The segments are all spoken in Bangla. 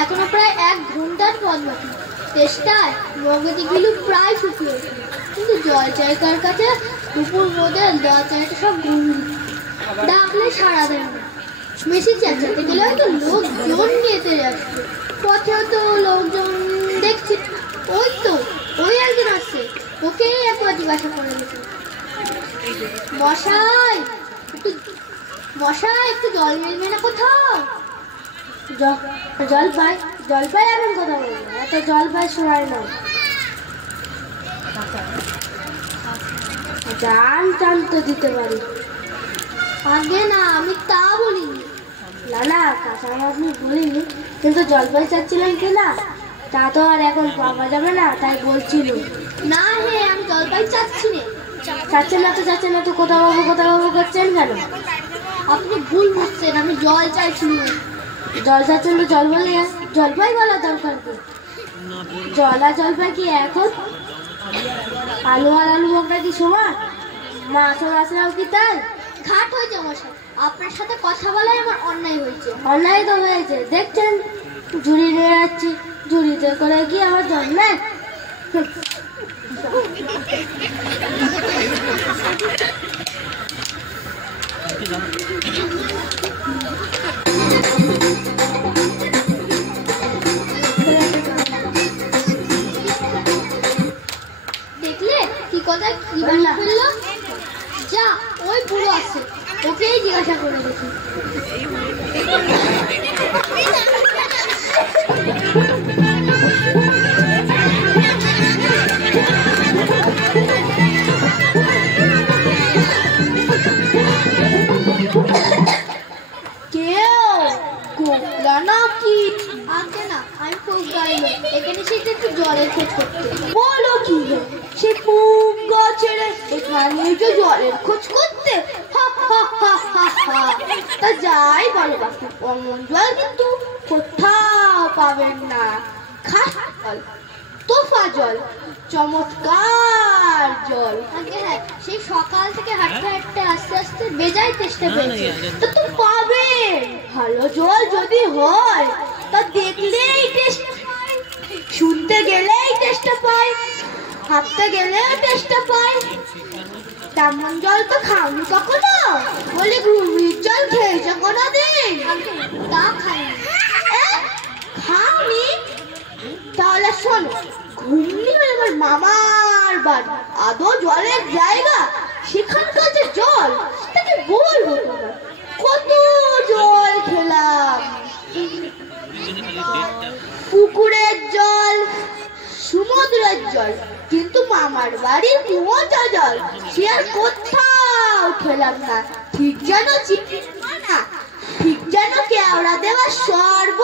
এখনো প্রায় 1 ঘন্টার পথ বাকি। চেষ্টায় মগজে গিলু প্রায় শুকিয়ে ওঠে, কিন্তু জল চাইকার কাছে দুপুর মধ্যে জল চাইটা সব ঘুম ডাকলে সারা দেয় না। মেশিন চেঁচাতে গেলে হয়তো লোকজন নিয়েতে যাচ্ছে, পথেও তো লোকজন দেখছি। ওই একজন আসছে, ওকেই একবার জিজ্ঞাসা করে দিচ্ছে, মশাই একটু জল মিলবে না কোথাও? জল পাই এখন কথা বলবো, এত জল পাই শোনায় না। টান তো দিতে পারি। আগে না, আমি তা বলিনি। না কাছাকাছি বলিনি, কিন্তু জলপাই চাচ্ছিলেন কি না তা তো আর এখন পাওয়া যাবে না, তাই বলছিল। না হে, আমি জলপাই চাচ্ছেন না তো কোথাও করছেন কেন? আপনি ভুল বুঝছেন, আমি জল চাইছি। জল চাচ্ছেন তো জল বলে জলপাই বলা দরকার কি? জল আর জলপাই কি এখন? আলু আর আলু বকরা কি সমান? মাছ আর মাছরাও কি তাই? ঘাট হয়েছে মশাই, আপনার সাথে কথা বলাই আমার অন্যায় হয়েছে। অন্যায় তো হয়েছে, দেখছেন ঝুড়ি নিয়ে যাচ্ছি, ঝুড়িতে করে কি আমার জন্মে? দেখলে কি কথা কি বললো? যা ওই বুড়ো আছে, ওকেই জিজ্ঞাসা করে দেখি। এখানে সেটা একটু জলের খোঁজ করতে। বলো কি সে পুঙ্গা ছেড়ে এখানে যে জলের খোঁজ করতে? তা যাই বলো বাপু, অমন জল কিন্তু কোথাও পাবেন না। খাস জল, তোফা জল, চমৎকার জল। হ্যাঁ, সেই সকাল থেকে হাঁটতে আস্তে আস্তে বেজায় চেষ্টা করেছি। তা তো পাবেন, ভালো জল যদি হয় তা দেখলেই টেস্ট, শুনতে গেলেই টেস্টটা পাই, ভাবতে গেলেও টেস্টটা পাই। তেমন জল তো খাওনি কখনো? বলে ঘুমির জল খেয়েছো কোনোদিন? তা খাইনি। খাওনি? তাহলে শোনো, ঘুমনি হলো আমার মামার বাড়ি, আদৌ জলের জায়গা, সেখানকার যে জল সেটাকে বলবো তোমার। কত জল খেলাম, পুকুরের জল, সমুদ্রের জল, কিন্তু মামার বাড়ির কুয়োটা জল সে আর কোথাও খেলাম না। ঠিক যেন ঠিক যেন কেওড়া দেওয়া সর্ব।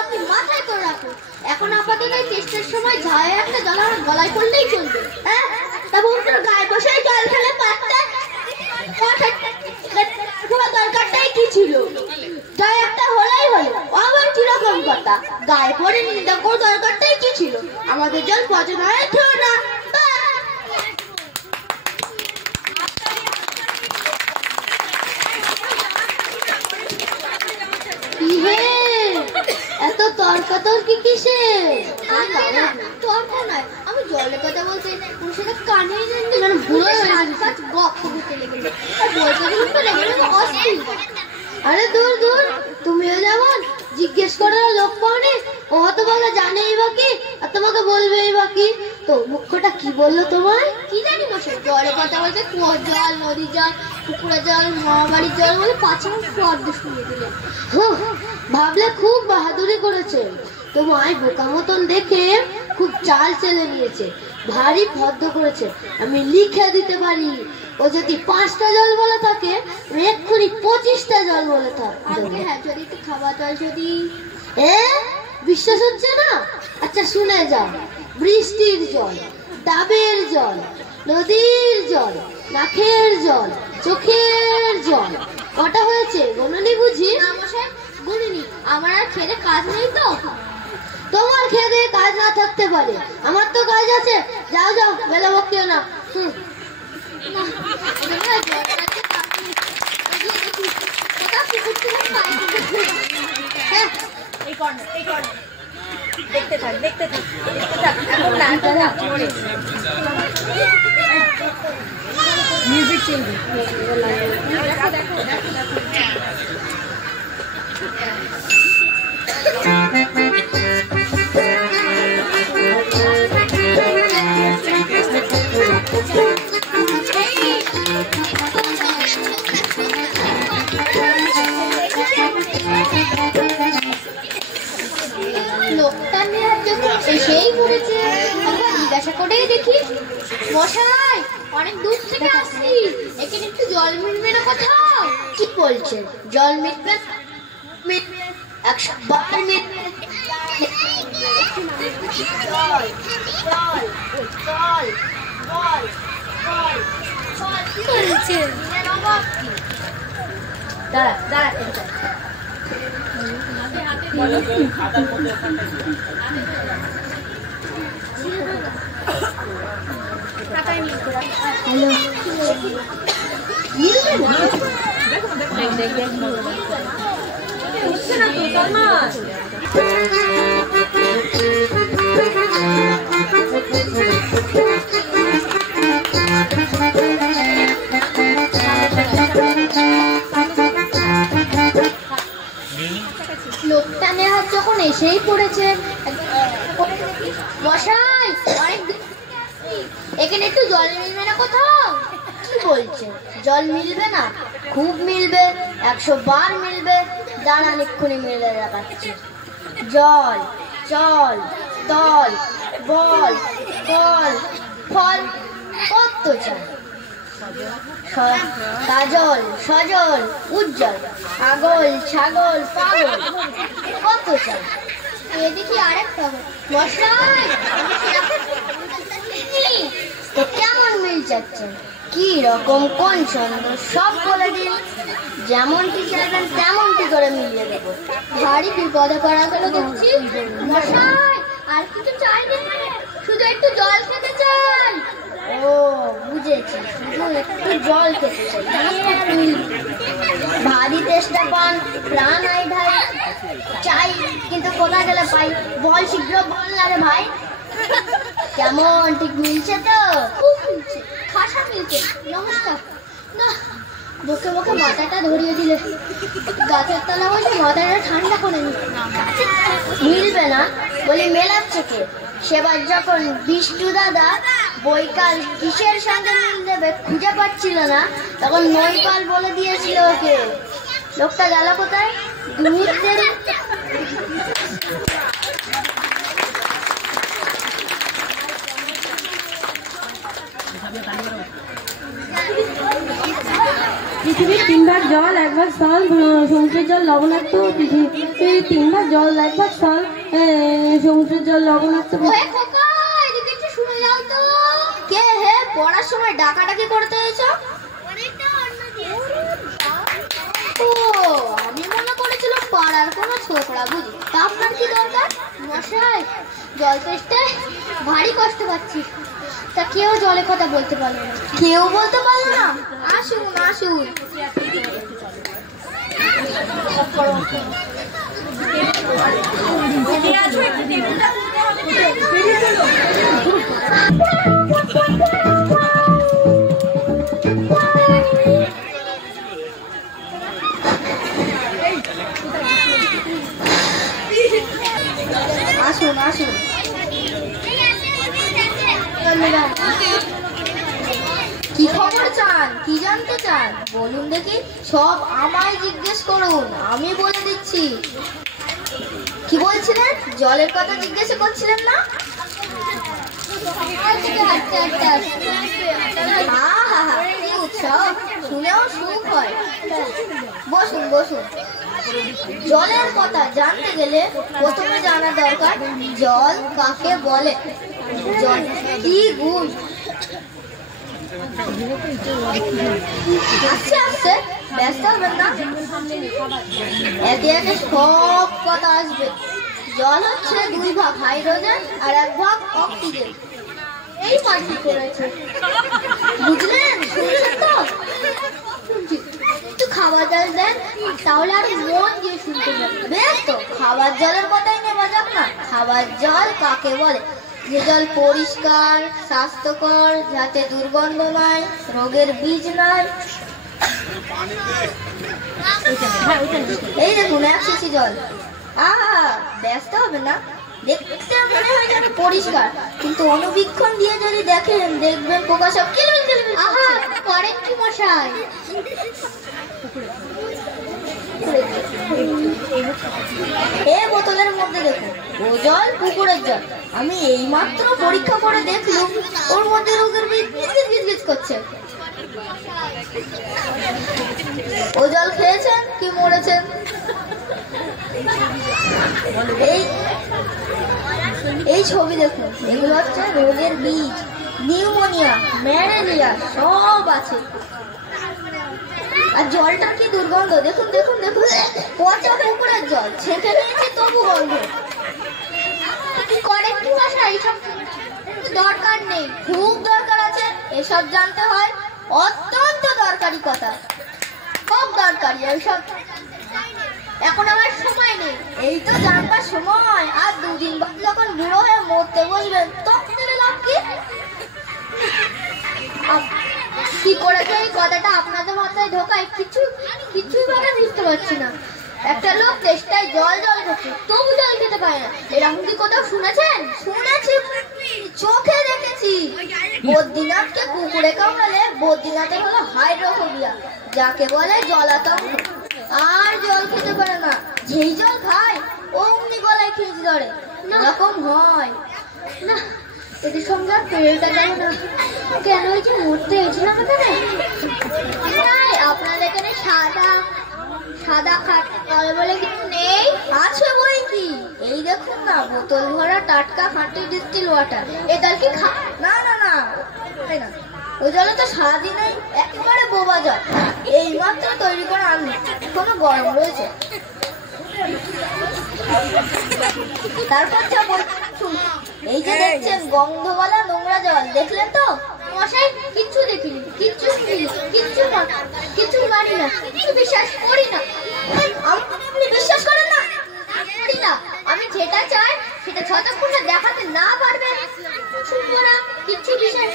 আপনি মাথায় করে রাখুন, এখন আপাতত টেস্টের সময় ঝায়ে একটা জল আমার গলায় পড়লেই চলবে। হ্যাঁ, তা বন্ধুর গায়ে বসে জল খেলে পারতেন, দরকারটাই কি ছিল? জয় একটা হলেই হলো, আবার কিরকম কথা? গায়ে পড়ে নিন্দা করে দরকারটাই কি ছিল? আমাদের জল পচন হয়ে খেও না। এত তর্কাতর্কি কিসে? তর্ক নয়, আমি জলের কথা বলছি, সেটা কানে মানে ভুলে আরে দূর, তুমিও যেমন জিজ্ঞেস করার লোক পাওনি, ও তোমাকে জানেই বা কি আর তোমাকে বলবেই বা কি? তো মুখ্যটা কি বললো তোমায়? কি জানি মশাই, জলের কথা বলতে কুয়োর জল, নদীর জল, পুকুরের জল, মামাবাড়ির জল বলে 5 মিনিট শব্দ শুনিয়ে দিলেন। ভাবলে খুব বাহাদুরি করেছে। তোমায় বোকা মতন দেখে খুব চাল চেলে নিয়েছে, ভারী ভদ্র করেছে। আমি লিখে দিতে পারি, ও যদি 5টা জল বলে থাকে এক্ষুনি 25টা জল বলে থাকবে। হ্যাঁ, যদি একটু খাবার জল যদি। বিশ্বাস হচ্ছে না? আচ্ছা শুনে যাও। বৃষ্টির জল, ডাবের জল, নদীর জল, নাকের জল, চোখের জল। কটা হয়েছে গোনানি বুঝি? না মশাই, গুনিনি। আমার আর খেলে কাজ নেই তো। তোমার খেয়ে কাজ না থাকতে পারে, আমার তো কাজ আছে। যাও যাও, বেলা বকিও না। দেখতে থাক, দেখতে থাক, দেখতে থাক। এখন নাচটা থাক। মিউজিক চলবে। দেখো দেখো দেখো দেখো। লোকটা নেওয়ার জন্য এসেই পড়েছে। জিজ্ঞাসা করেই দেখি, মশাই অনেক দূর থেকে আসছি, এখানে একটু জল মিলবে না কোথাও? কি বলছে? জল মিলবে? 100 বার মিলবে। জল জল জল জল জল জল কি বলছে? দাঁড়া দাঁড়া, লোকটা নেহাত যখন এসেই পড়েছে, মশাই অনেক এখানে একটু জল মিলবে না কোথাও? কি বলছে? জল মিলবে না? খুব মিলবে, 100 বার মিলবে। দাঁড়ান এক্ষুনি মিলে দেখাচ্ছে। জল জল তল বল ফল ফল কত চাই? কাজল সজল উজ্জ্বল আগল ছাগল পাগল কত চাই? এদিকে আরেকটা মশাই, তো কেমন মিল চাচ্ছেন? কি রকম কোন ছন্দ সব বলে দিন, যেমনটি চাইবেন তেমনটি করে মিলিয়ে দেবো। ভারী বিপদে পড়া গেল দেখছি। মশাই আর কিছু চাই না, শুধু একটু জল খেতে চাই। ও বুঝেছি, শুধু একটু জল খেতে চাই। ভারী তেষ্টা পান, প্রাণ আই ভাই চাই, কিন্তু কোথায় গেলে পাই? বল শীঘ্র বল না রে ভাই। কেমন ঠিক মিলছে তো? খুব মিলছে, খাসা মিলছে। নমস্কার। না, বকে বকে মাথাটা ধরিয়ে দিলে, গাছের তলা বসে মাথাটা ঠান্ডা করে নি। মিলবে না বলি মেলাচ্ছে কে? সেবার যখন বিষ্টু দাদা বৈকাল কিসের সঙ্গে মিল দেবে খুঁজে পাচ্ছিল না, তখন নৈপাল বলে দিয়েছিল ওকে। লোকটা গেল কোথায়? দূর দেরি। পৃথিবীর 3 ভাগ জল, 1 ভাগ স্থল, সমুদ্রের জল লবণাক্ত। পৃথিবীর 3 ভাগ জল, 1 ভাগ স্থল, সমুদ্রের জল লবণাক্ত। শুনে যাও তো, কে হে পড়ার সময় ডাকাডাকি করতে হয়েছ? ও আমি মনে করেছিলাম পাড়ার কোনো ছোকরা বুঝি। তা আপনার কি দরকার? মশাই জল তেষ্টায় ভারী কষ্ট পাচ্ছি। তা কেউ জলে কথা বলতে পারলো না। কেউ বলতে পারলো না? আসুন আসুন। আসুন আসুন। চান? কি জানতে চান বলুন দেখি? সব আমায় জিজ্ঞেস করুন, আমি বলে দিচ্ছি। কি বলছিলেন? জলের কথা জিজ্ঞাসা করছিলেন না? কি উৎসব, শুনেও সুখ হয়। বসুন বসুন। জলের কথা জানতে গেলে প্রথমে জানা দরকার জল কাকে বলে, জল কি গুণ। আস্তে আস্তে, ব্যস্ত হবেন না, একে একে সব কথা আসবে। জল হচ্ছে 2 ভাগ হাইড্রোজেন আর 1 ভাগ অক্সিজেন। এই পার্টি করেছে, বুঝলেন? শুনছেন তো? একটু খাবার জল দেন, তাহলে আর মন দিয়ে শুনতে পাবেন। বেশ তো, খাবার জলের কথাই নেওয়া যাক না। খাবার জল কাকে বলে? যে জল পরিষ্কার, স্বাস্থ্যকর, যাতে দুর্গন্ধ নাই, রোগের বীজ নাই। এই দেখুন 1 সিসি জল। ব্যস্ত হবে না, দেখতে মনে হয় যেন পরিষ্কার, কিন্তু অনুবীক্ষণ দিয়ে যদি দেখেন দেখবেন পোকা সব কিলবিল কিলবিল। করেন কি মশাই? এই বোতলের মধ্যে দেখুন, ও জল পুকুরের জল। আমি এইমাত্র পরীক্ষা করে দেখলাম ওর মধ্যে রোগের বীজ গিজ করছে। ও জল খেয়েছেন কি মরেছেন? এই ছবি দেখুন, এগুলো হচ্ছে রোগের বীজ। নিউমোনিয়া, ম্যালেরিয়া সব আছে। আর জলটা কি দুর্গন্ধ, দেখুন দেখুন দেখুন, পচা পুকুরের জল, ছেঁকে নিয়েছি তবু গন্ধ। কি করে কি ভাষা? এইসব দরকার নেই, খুব দরকার আছে। এসব জানতে হয়, অত্যন্ত দরকারি কথা, খুব দরকারি এইসব। এখন আমার সময় নেই, এই তো জানবার সময়। আর 2 দিন বাদ যখন বুড়ো হয়ে মরতে বসবেন তখন লাভ কি? কি করেছে এই কথাটা আপনাদের মাথায় ঢোকায়? কিছুই মানে বুঝতে পারছি না। একটা লোক চেষ্টায় জল করছে, তবু জল খেতে পারে না। এরকম কি কোথাও শুনেছেন? শুনেছি, চোখে দেখেছি। বদ্রীনাথকে কুকুরে কামড়ালে বদ্রীনাথের হলো হাইড্রোফোবিয়া, যাকে বলে জলাতঙ্ক। আর জল খেতে পারে না, যেই জল খায় অমনি গলায় খিঁচ ধরে, এরকম হয় না। এদের সঙ্গে আর পেরেটা যায় না। কেন এই যে মরতে হয়েছিলাম এখানে? আপনাদের এখানে সাদা খাট বলে কিছু নেই? আছে বই কি, এই দেখুন না, বোতল ভরা টাটকা খাঁটি ডিস্টিল ওয়াটার। এটা কি না না না, ওই জলে তো সারাদিনই একেবারে বোবা জল। এই মাত্র তৈরি করে আনলো, কোনো গরম রয়েছে। তারপর এই যে দেখছেন গন্ধওয়ালা নোংরা জল, দেখলেন তো? মশাই কিচ্ছু দেখিনি, কিচ্ছু মানি না, কিছু বিশ্বাস করি না। আপনি বিশ্বাস করেন না? করি না। আমি যেটা চাই সেটা যতক্ষণ না দেখাতে না পারবেন কিচ্ছু বিশ্বাস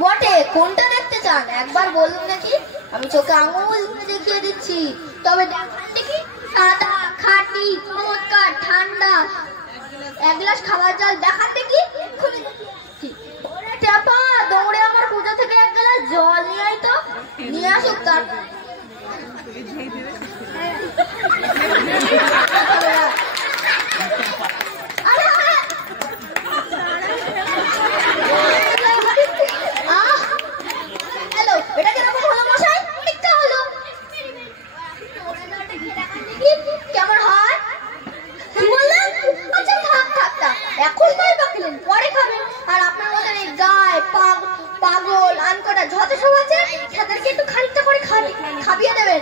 বটে। কোনটা দেখতে চান একবার বলুন দেখি, আমি চোখে আঙুল দেখিয়ে দিচ্ছি। তবে দেখান দেখি, সাদা, খাঁটি, চমৎকার, ঠান্ডা 1 গ্লাস খাবার জল দেখান দেখি। চাপা দৌড়ে আমার পূজা থেকে 1 গ্লাস জল নিয়ে আয় তো, নিয়ে আসুক। তার এটা কেমন হলো মশাই? পরীক্ষা হলো, কেমন হয়? কি বললেন? আচ্ছা থাক, এখন খেলেন, পরে খাবেন। আর আপনার মতো এই গায়ে পাগল আনকটা যত সব আছে তাদেরকে একটু খানিকটা করে খাবিয়ে দেবেন।